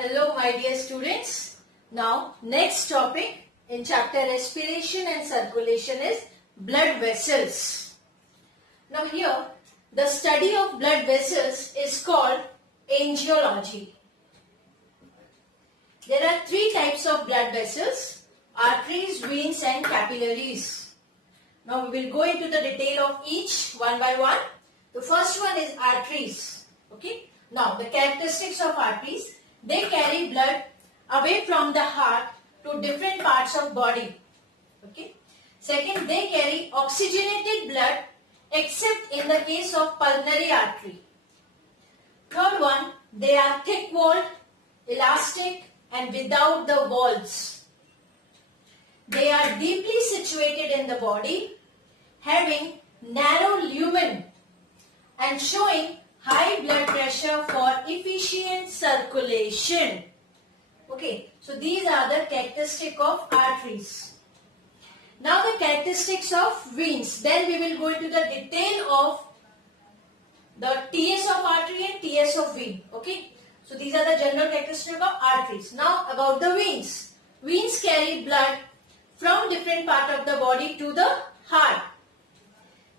Hello my dear students. Now next topic in chapter Respiration and Circulation is blood vessels. Now here the study of blood vessels is called angiology. There are three types of blood vessels: arteries, veins and capillaries. Now we will go into the detail of each one by one. The first one is arteries. Okay. Now the characteristics of arteries: they carry blood away from the heart to different parts of body. Okay. Second, they carry oxygenated blood except in the case of pulmonary artery. Third one, they are thick-walled, elastic and without the walls. They are deeply situated in the body, having narrow lumen and showing high blood pressure for efficient circulation. Okay, so these are the characteristics of arteries. Now the characteristics of veins. Then we will go into the detail of the TS of artery and TS of vein. Okay, so these are the general characteristics of arteries. Now about the veins. Veins carry blood from different part of the body to the heart,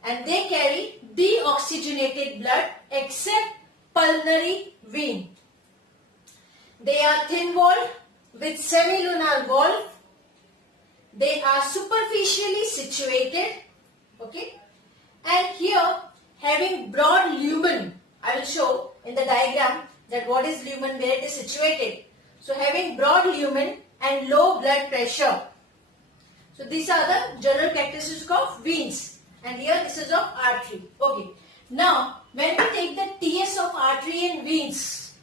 and they carry deoxygenated blood except pulmonary vein. They are thin-walled with semilunar valve. They are superficially situated. Okay, and here having broad lumen. I will show in the diagram that what is lumen, where it is situated. So having broad lumen and low blood pressure. So these are the general characteristics of veins. And here this is of artery. Okay. Now when we take the TS of artery and veins,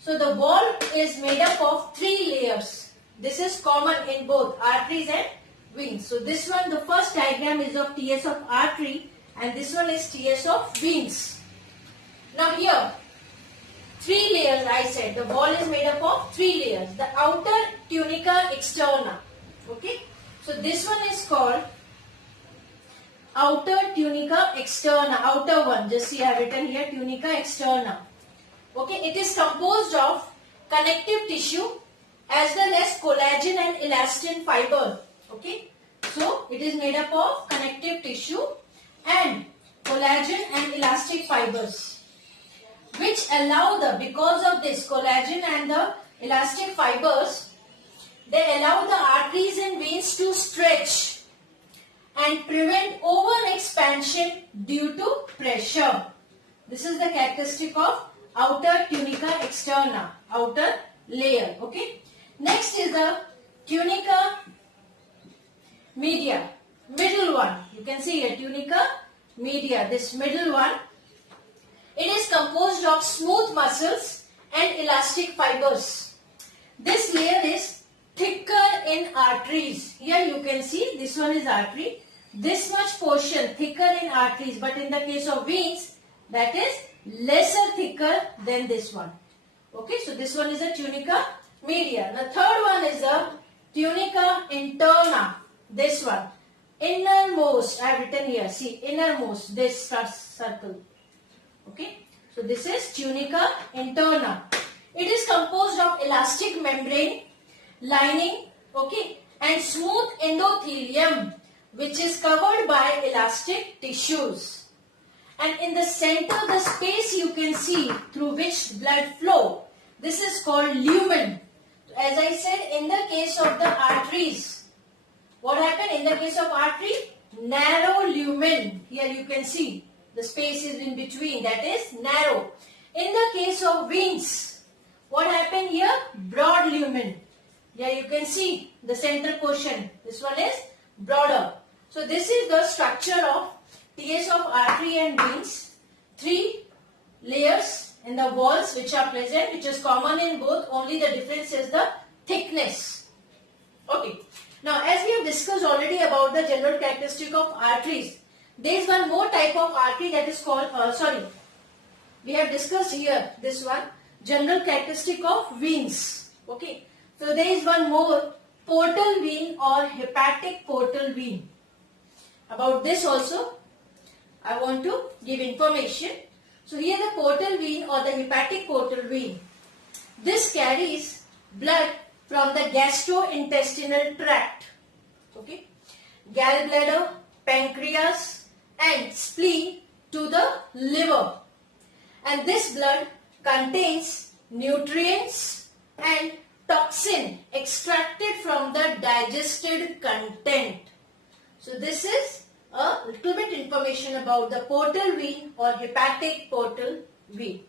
so the wall is made up of three layers. This is common in both arteries and veins. So this one, the first diagram is of TS of artery and this one is TS of veins. Now here three layers, I said the wall is made up of three layers. The outer Tunica Externa. Okay. So this one is called outer Tunica Externa, outer one. Just see I have written here Tunica Externa. Okay, it is composed of connective tissue as well as collagen and elastin fiber. Okay, so it is made up of connective tissue and collagen and elastic fibers, which allow because of this collagen and the elastic fibers, they allow the arteries and veins to stretch and prevent over-expansion due to pressure. This is the characteristic of outer Tunica Externa, outer layer. Okay. Next is the Tunica Media, middle one. You can see here Tunica Media, this middle one. It is composed of smooth muscles and elastic fibers. This layer is thicker in arteries. Here you can see this one is artery. This much portion thicker in arteries, but in the case of veins, that is lesser thicker than this one. Okay, so this one is a Tunica Media. The third one is the Tunica Interna. This one, innermost. I have written here. See, innermost. This circle. Okay, so this is Tunica Interna. It is composed of elastic membrane, lining, okay, and smooth endothelium, which is covered by elastic tissues. And in the center, the space you can see through which blood flow, this is called lumen. As I said, in the case of the arteries, what happened in the case of artery? Narrow lumen. Here you can see the space is in between, that is narrow. In the case of veins, what happened here? Broad lumen. Here you can see the central portion. This one is broader. So this is the structure of TS of artery and veins. Three layers in the walls which are present, which is common in both. Only the difference is the thickness. Okay. Now as we have discussed already about the general characteristic of arteries, there is one more type of artery that is called, we have discussed here this one, general characteristic of veins. Okay. So there is one more, portal vein or hepatic portal vein. About this also I want to give information. So here the portal vein or the hepatic portal vein. This carries blood from the gastrointestinal tract, okay, gallbladder, pancreas and spleen to the liver. And this blood contains nutrients and toxin extracted from the digested content. So this is a little bit information about the portal vein or hepatic portal vein.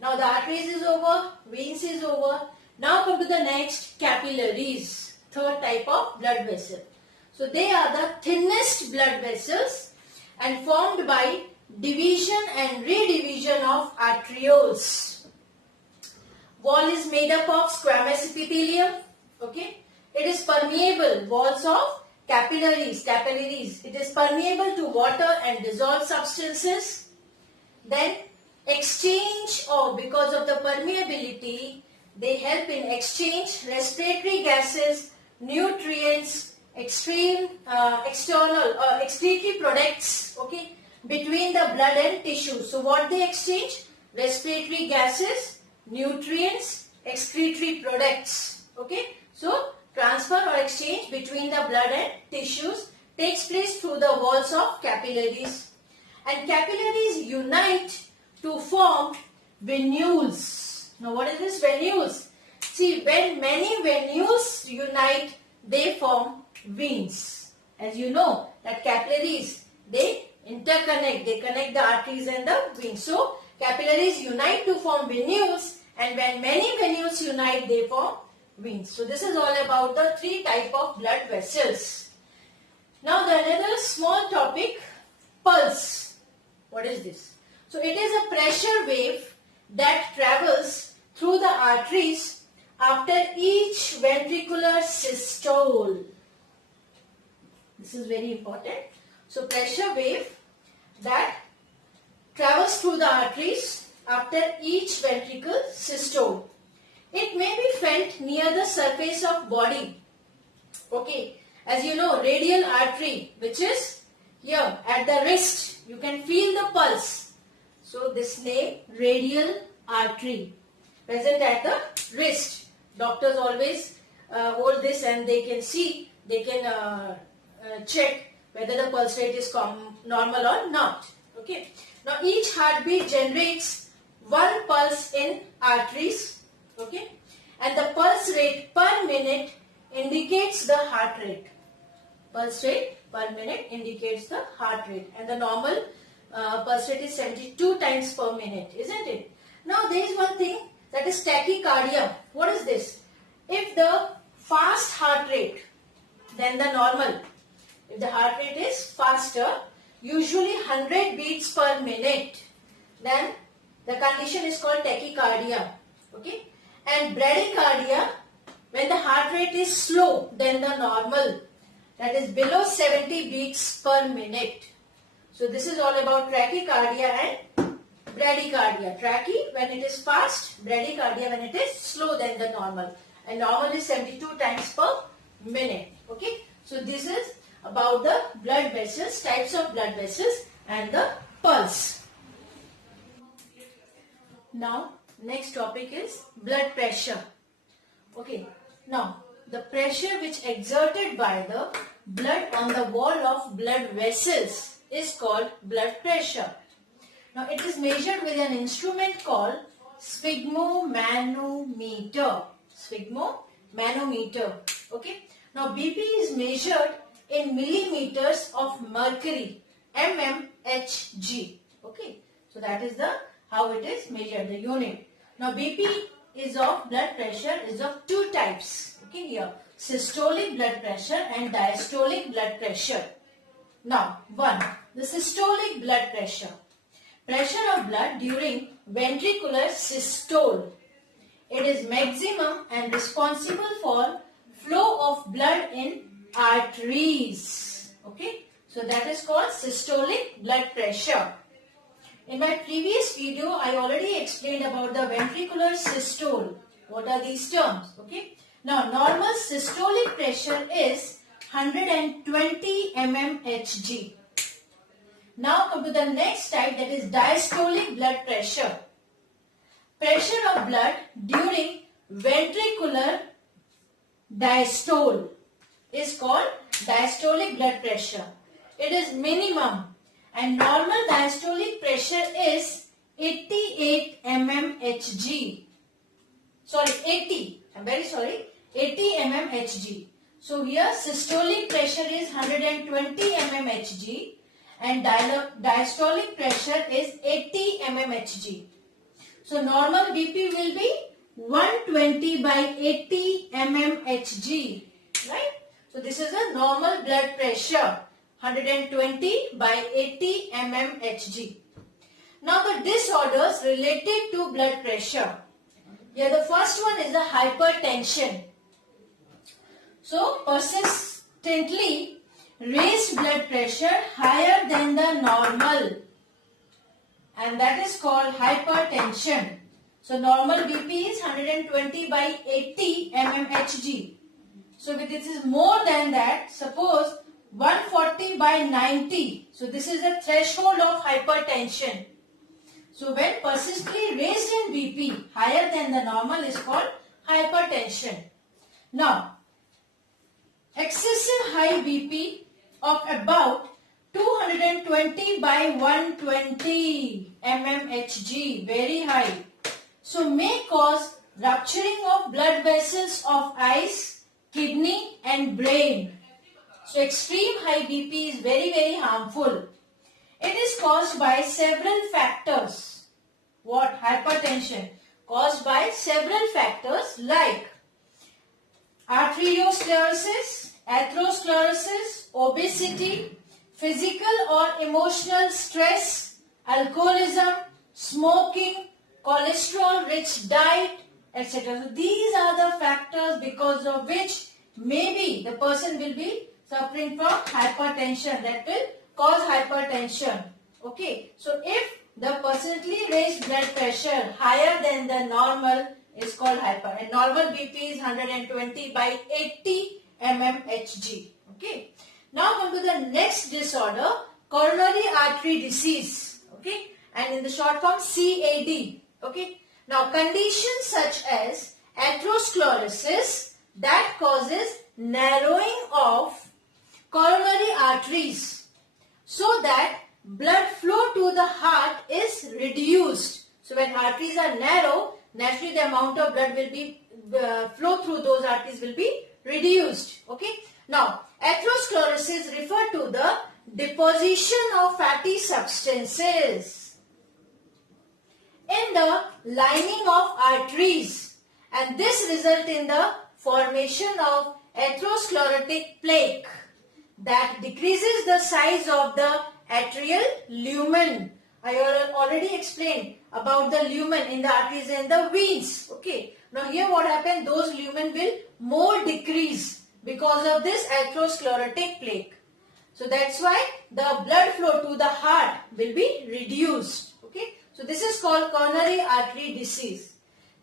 Now the arteries is over, veins is over. Now come to the next, capillaries, third type of blood vessel. So they are the thinnest blood vessels and formed by division and redivision of arterioles. Wall is made up of squamous epithelium, okay. It is permeable, walls of capillaries. It is permeable to water and dissolved substances. Then exchange of, because of the permeability, they help in exchange respiratory gases, nutrients, excretory products, okay, between the blood and tissue. So what they exchange? Respiratory gases, nutrients, excretory products, okay. So transfer or exchange between the blood and tissues takes place through the walls of capillaries. And capillaries unite to form venules. Now what is this venules? See, when many venules unite, they form veins. As you know that capillaries, they interconnect, they connect the arteries and the veins. So capillaries unite to form venules, and when many venules unite, they form veins. So this is all about the three type of blood vessels. Now the another small topic, pulse. What is this? So it is a pressure wave that travels through the arteries after each ventricular systole. This is very important. So pressure wave that travels through the arteries after each ventricle systole. It may be felt near the surface of body. Okay, as you know, radial artery, which is here at the wrist, you can feel the pulse. So this name, radial artery, present at the wrist. Doctors always hold this and they can see, they can check whether the pulse rate is normal or not. Okay. Now each heartbeat generates one pulse in arteries. Okay. And the pulse rate per minute indicates the heart rate. Pulse rate per minute indicates the heart rate. And the normal pulse rate is 72 times per minute, isn't it? Now there is one thing, that is tachycardia. What is this? If the fast heart rate than the normal, if the heart rate is faster, usually 100 beats per minute, then the condition is called tachycardia. Okay? And bradycardia, when the heart rate is slow than the normal, that is below 70 beats per minute. So this is all about tachycardia and bradycardia. Trachy when it is fast, bradycardia when it is slow than the normal. And normal is 72 times per minute. Okay? So this is about the blood vessels, types of blood vessels and the pulse. Now next topic is blood pressure. Okay. Now the pressure which exerted by the blood on the wall of blood vessels is called blood pressure. Now it is measured with an instrument called sphygmomanometer. Sphygmomanometer. Okay. Now BP is measured in millimeters of mercury, mmHg. Okay. So that is the how it is measured, the unit. Now BP is of blood pressure is of two types. Okay, here systolic blood pressure and diastolic blood pressure. Now, one, the systolic blood pressure. Pressure of blood during ventricular systole. It is maximum and responsible for flow of blood in arteries. Okay, so that is called systolic blood pressure. In my previous video, I already explained about the ventricular systole. What are these terms? Okay. Now, normal systolic pressure is 120 mmHg. Now come to the next type, that is diastolic blood pressure. pressure of blood during ventricular diastole is called diastolic blood pressure. It is minimum and normal diastolic pressure is 88 mmHg. Sorry, 80. I'm very sorry. 80 mmHg. So here systolic pressure is 120 mmHg and diastolic pressure is 80 mmHg. So normal BP will be 120 by 80 mmHg, right? So this is a normal blood pressure, 120 by 80 mmHg. Now the disorders related to blood pressure. Here the first one is the hypertension. So persistently raised blood pressure higher than the normal, and that is called hypertension. So normal BP is 120 by 80 mmHg. So if this is more than that, suppose 140 by 90. So this is the threshold of hypertension. So when persistently raised in BP higher than the normal is called hypertension. Now, excessive high BP of about 220 by 120 mmHg, very high. So may cause rupturing of blood vessels of eyes, kidney and brain. So extreme high BP is very harmful. It is caused by several factors. What? Hypertension. Caused by several factors like arteriosclerosis, atherosclerosis, obesity, physical or emotional stress, alcoholism, smoking, cholesterol-rich diet, etc. So these are the factors because of which maybe the person will be suffering from hypertension, that will cause hypertension. Okay, so if the persistently raised blood pressure higher than the normal is called hyper, and normal BP is 120 by 80 mmHg. Okay, now come to the next disorder, coronary artery disease. Okay, and in the short form CAD. Okay, now conditions such as atherosclerosis that causes narrowing of coronary arteries so that blood flow to the heart is reduced. So when arteries are narrow, naturally the amount of blood will be flow through those arteries will be reduced. Okay. Now atherosclerosis refer to the deposition of fatty substances in the lining of arteries, and this result in the formation of atherosclerotic plaque that decreases the size of the arterial lumen. I already explained about the lumen in the arteries and the veins. Okay. Now here what happened? Those lumen will more decrease because of this atherosclerotic plaque. So that's why the blood flow to the heart will be reduced. Okay. So this is called coronary artery disease.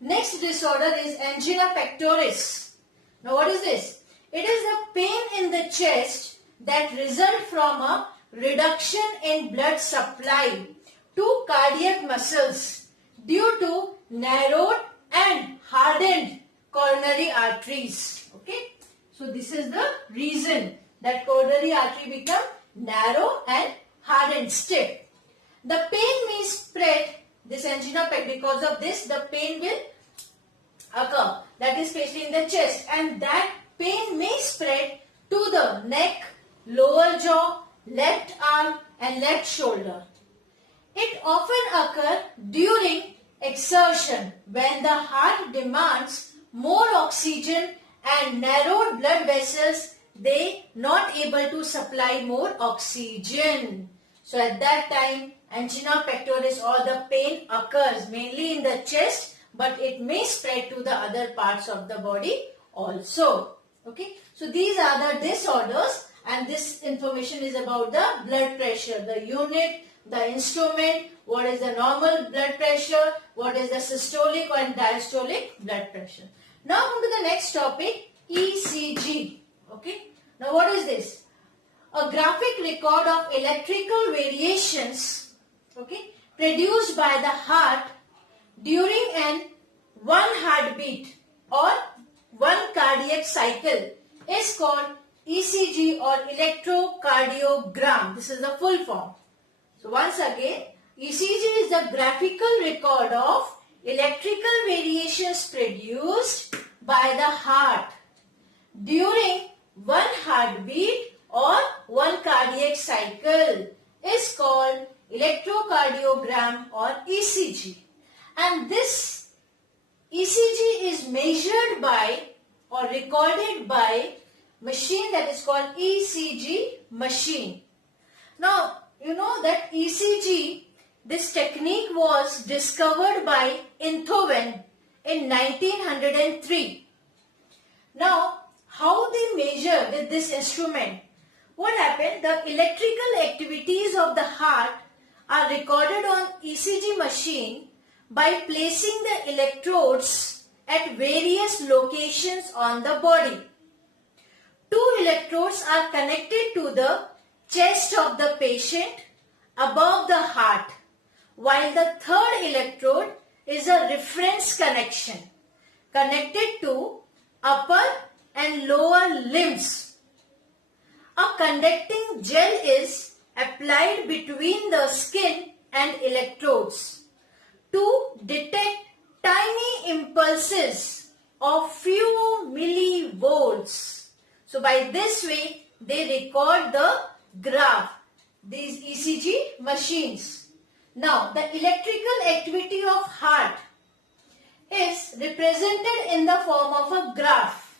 Next disorder is Angina Pectoris. Now what is this? It is the pain in the chest that result from a reduction in blood supply to cardiac muscles due to narrowed and hardened coronary arteries. Okay. So this is the reason that coronary artery become narrow and hardened, stiff. The pain may spread, this angina pectoris, because of this the pain will occur, that is especially in the chest, and that pain may spread to the neck, lower jaw, left arm and left shoulder. It often occurs during exertion when the heart demands more oxygen and narrowed blood vessels they not able to supply more oxygen. So at that time angina pectoris or the pain occurs mainly in the chest, but it may spread to the other parts of the body also. Okay, so these are the disorders, and this information is about the blood pressure, the unit, the instrument, what is the normal blood pressure, what is the systolic and diastolic blood pressure. Now on to the next topic, ECG. Okay, now what is this? A graphic record of electrical variations, okay, produced by the heart during an one heartbeat or one cardiac cycle is called ECG or electrocardiogram. This is the full form. So once again, ECG is the graphical record of electrical variations produced by the heart during one heartbeat or one cardiac cycle is called electrocardiogram or ECG. And this ECG is measured by or recorded by machine that is called ECG machine. Now, you know that ECG, this technique was discovered by Enthoven in 1903. Now, how they measure with this instrument? What happened? The electrical activities of the heart are recorded on ECG machine by placing the electrodes at various locations on the body. Two electrodes are connected to the chest of the patient above the heart, while the third electrode is a reference connection connected to upper and lower limbs. A conducting gel is applied between the skin and electrodes to detect tiny impulses of few millivolts. So by this way they record the graph, these ECG machines. Now the electrical activity of heart is represented in the form of a graph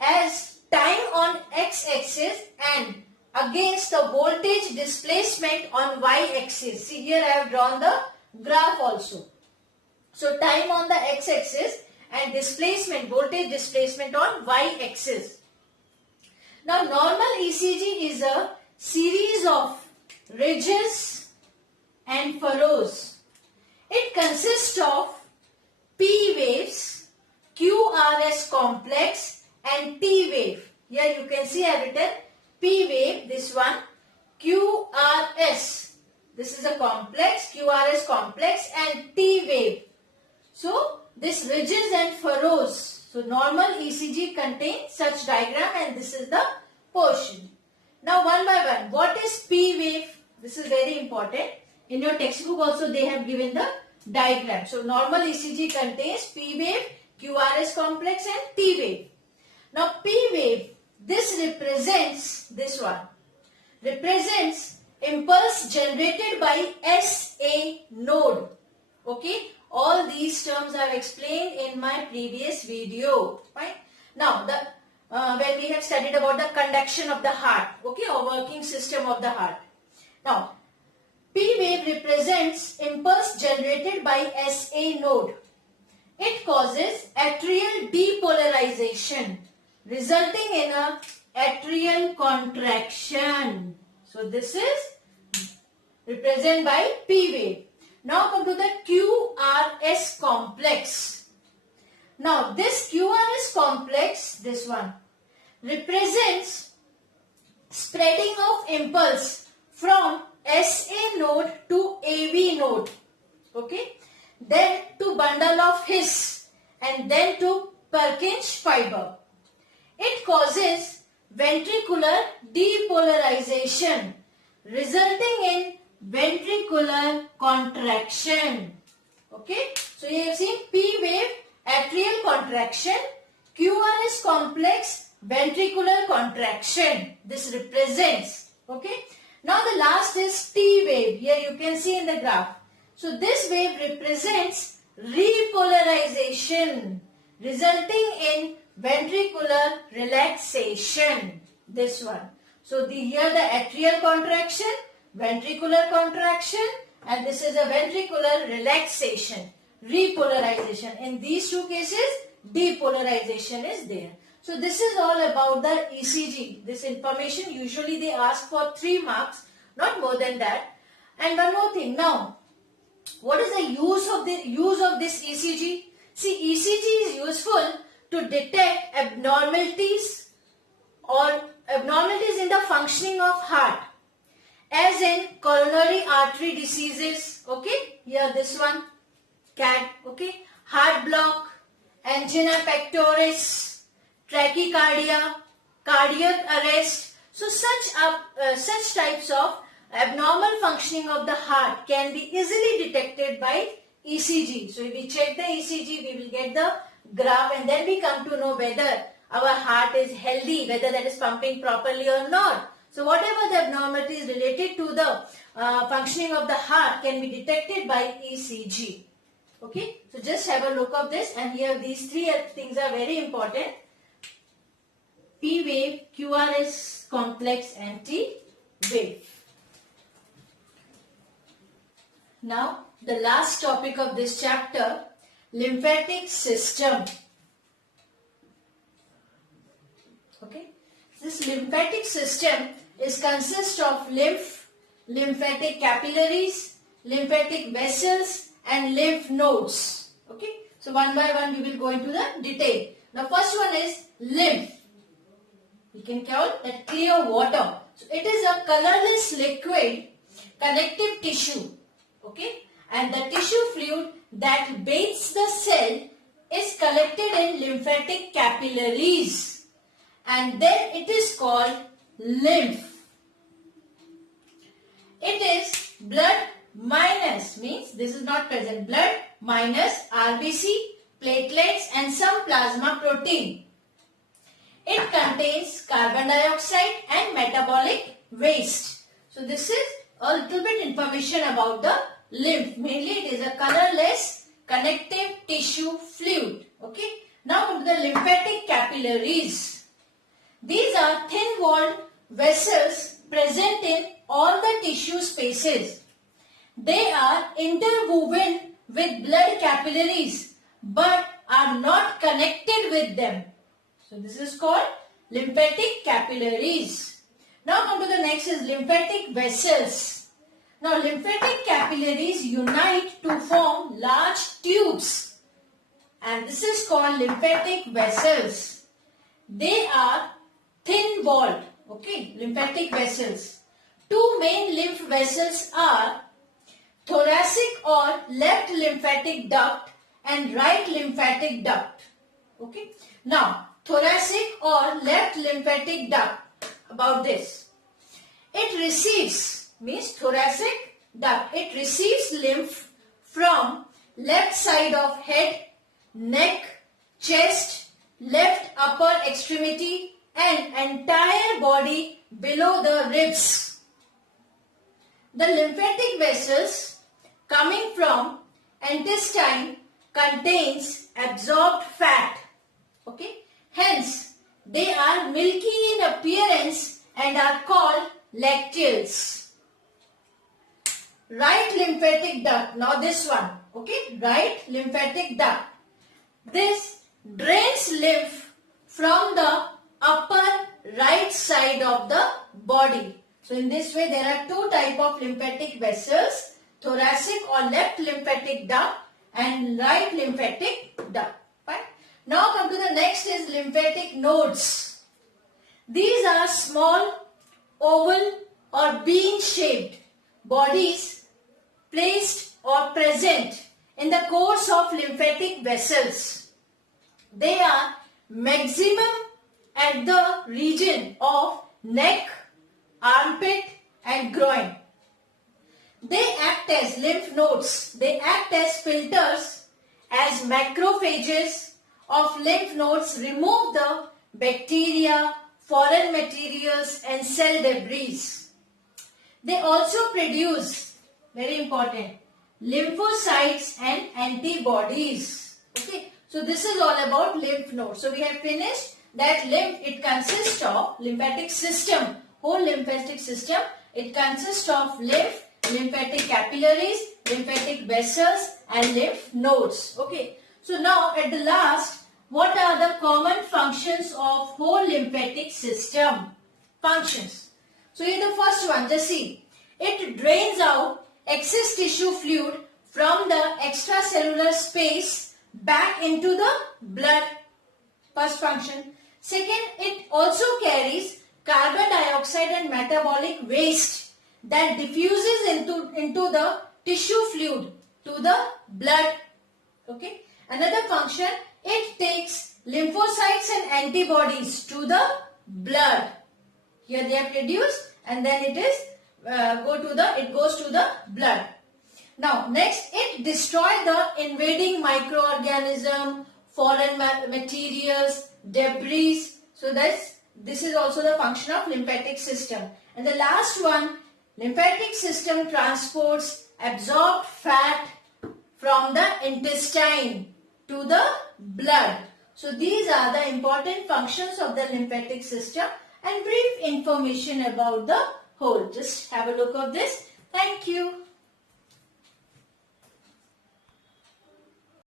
as time on x-axis and against the voltage displacement on y-axis. See, here I have drawn the graph also. So time on the x-axis and displacement, voltage displacement on y-axis. Now normal ECG is a series of ridges and furrows. It consists of P waves, QRS complex and T wave. Here you can see I have written P wave, this one, QRS. This is a complex, QRS complex and T wave. So this ridges and furrows. So normal ECG contains such diagram and this is the portion. Now one by one, what is P wave? This is very important. In your textbook also they have given the diagram. So normal ECG contains P wave, QRS complex and T wave. Now P wave, this represents, this one, represents impulse generated by SA node. Okay, all these terms I have explained in my previous video. Fine. Now when we have studied about the conduction of the heart, okay, or working system of the heart. Now P wave represents impulse generated by SA node. It causes atrial depolarization, resulting in a atrial contraction. So this is represented by P wave. Now come to the QRS complex. Now this QRS complex, this one, represents spreading of impulse from SA node to AV node. Okay. Then to bundle of His and then to Purkinje fiber. It causes ventricular depolarization, resulting in ventricular contraction. Okay. So you have seen P wave, atrial contraction, QRS complex, ventricular contraction. This represents. Okay. Now the last is T wave. Here you can see in the graph. So this wave represents repolarization, resulting in ventricular relaxation. This one. So here the atrial contraction, ventricular contraction, and this is a ventricular relaxation, repolarization. In these two cases, depolarization is there. So this is all about the ECG. This information usually they ask for 3 marks, not more than that. And one more thing. Now, what is the use of this ECG? See, ECG is useful to detect abnormalities in the functioning of heart, as in coronary artery diseases. Okay, here this one. CAT, okay, heart block, angina pectoris, tachycardia, cardiac arrest. So such types of abnormal functioning of the heart can be easily detected by ECG. So if we check the ECG, we will get the graph, and then we come to know whether our heart is healthy, whether that is pumping properly or not. So whatever the abnormalities related to the functioning of the heart can be detected by ECG. Okay, so just have a look of this, and here these three things are very important. P wave, QRS complex, and T wave. Now the last topic of this chapter, lymphatic system. Okay, this lymphatic system consists of lymph, lymphatic capillaries, lymphatic vessels, and lymph nodes. Okay, so one by one we will go into the detail. Now first one is lymph. We can call that clear water. So it is a colorless liquid connective tissue. Okay, and the tissue fluid that bathes the cell is collected in lymphatic capillaries, and then it is called lymph. It is blood minus, means this is not present, blood minus RBC, platelets, and some plasma protein. It contains carbon dioxide and metabolic waste. So this is a little bit information about the lymph. Mainly it is a colorless connective tissue fluid. Okay. Now come to the lymphatic capillaries. These are thin-walled vessels present in all the tissue spaces. They are interwoven with blood capillaries but are not connected with them. So this is called lymphatic capillaries. Now come to the next is lymphatic vessels. Now lymphatic capillaries unite to form large tubes, and this is called lymphatic vessels. They are thin-walled, okay, lymphatic vessels. Two main lymph vessels are thoracic or left lymphatic duct and right lymphatic duct. Okay. Now, thoracic or left lymphatic duct, about this. It receives, means thoracic duct, it receives lymph from left side of head, neck, chest, left upper extremity, and entire body below the ribs. The lymphatic vessels coming from intestine contains absorbed fat. Okay. Hence, they are milky in appearance and are called lacteals. Right lymphatic duct. Now this one. Okay. Right lymphatic duct. This drains lymph from the upper right side of the body. So in this way there are two types of lymphatic vessels, thoracic or left lymphatic duct and right lymphatic duct. Fine. Now come to the next is lymphatic nodes. These are small oval or bean shaped bodies placed or present in the course of lymphatic vessels. They are maximum at the region of neck, armpit and groin. They act as lymph nodes. They act as filters, as macrophages of lymph nodes remove the bacteria, foreign materials and cell debris. They also produce, very important, lymphocytes and antibodies. Okay, so this is all about lymph nodes. So we have finished that lymph, it consists of lymphatic system, whole lymphatic system. It consists of lymph, lymphatic capillaries, lymphatic vessels and lymph nodes. Okay, so now at the last, what are the common functions of whole lymphatic system? Functions. So here the first one, just see. It drains out excess tissue fluid from the extracellular space back into the blood. First function. Second, it also carries carbon dioxide and metabolic waste that diffuses into the tissue fluid to the blood Okay. Another function, it takes lymphocytes and antibodies to the blood. Here they are produced and then it is it goes to the blood. Now next, it destroys the invading microorganism, foreign materials, debris. So this is also the function of lymphatic system. And the last one, lymphatic system transports absorbed fat from the intestine to the blood. So these are the important functions of the lymphatic system and brief information about the whole. Just have a look of this. Thank you.